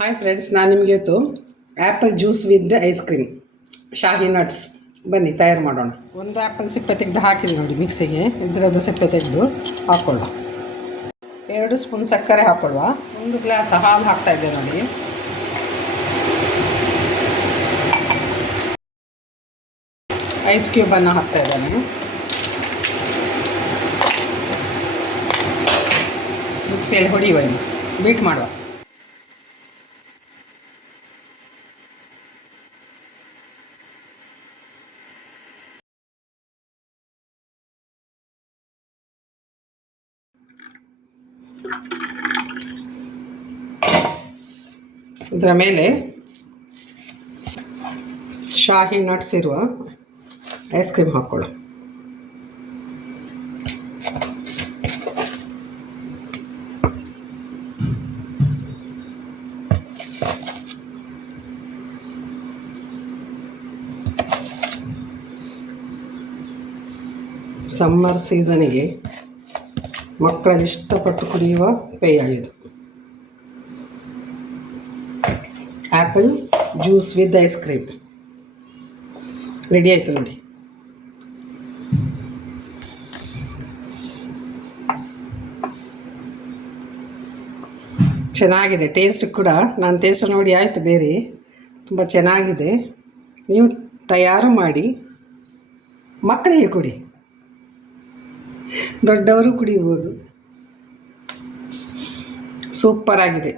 Hi friends, ನಾನು ನಿಮಗೆ ಇವತ್ತು apple juice with ice cream Shahi nuts ಬನ್ನಿ ತಯಾರು ಮಾಡೋಣ. ಒಂದು ಆ್ಯಪಲ್ ಸಿಪ್ಪೆ ತೆಗೆದು ಹಾಕಿದೆ ನೋಡಿ ಮಿಕ್ಸಿಗೆ. ಇದರದ್ದು ಸಿಪ್ಪೆ ತೆಗೆದು ಹಾಕ್ಕೊಳ್ಳುವ. 2 ಸ್ಪೂನ್ ಸಕ್ಕರೆ ಹಾಕ್ಕೊಳ್ಳುವ. 1 ಗ್ಲಾಸ್ ಹಾಲು ಹಾಕ್ತಾ ಇದ್ದೆ ನೋಡಿ. ಐಸ್ ಕ್ಯೂಬನ್ನು ಹಾಕ್ತಾ ಇದ್ದೇನೆ. ಮಿಕ್ಸಿಯಲ್ಲಿ ಹೊಡೆಯುವ, ಬೀಟ್ ಮಾಡುವ. ಇದರ ಮೇಲೆ ಶಾಹಿ ನಟ್ಸ್ ಇರುವ ಐಸ್ ಕ್ರೀಮ್ ಹಾಕ್ಕೊಳ್ಳು. ಸಮ್ಮರ್ ಸೀಸನಿಗೆ ಮಕ್ಕಳು ಇಷ್ಟಪಟ್ಟು ಕುಡಿಯುವ ಪೇಯ ಇದು. Apple juice with ice cream ready ಆಯಿತು ನೋಡಿ. ಚೆನ್ನಾಗಿದೆ, ಟೇಸ್ಟ್ ಕೂಡ ನಾನು ಟೇಸ್ಟ್ ನೋಡಿ ಆಯಿತು, ಬೇರೆ ತುಂಬ ಚೆನ್ನಾಗಿದೆ. ನೀವು ತಯಾರು ಮಾಡಿ ಮಕ್ಕಳಿಗೆ ಕುಡಿ, ದೊಡ್ಡವರು ಕುಡಿಬೋದು. ಸೂಪರ್ ಆಗಿದೆ.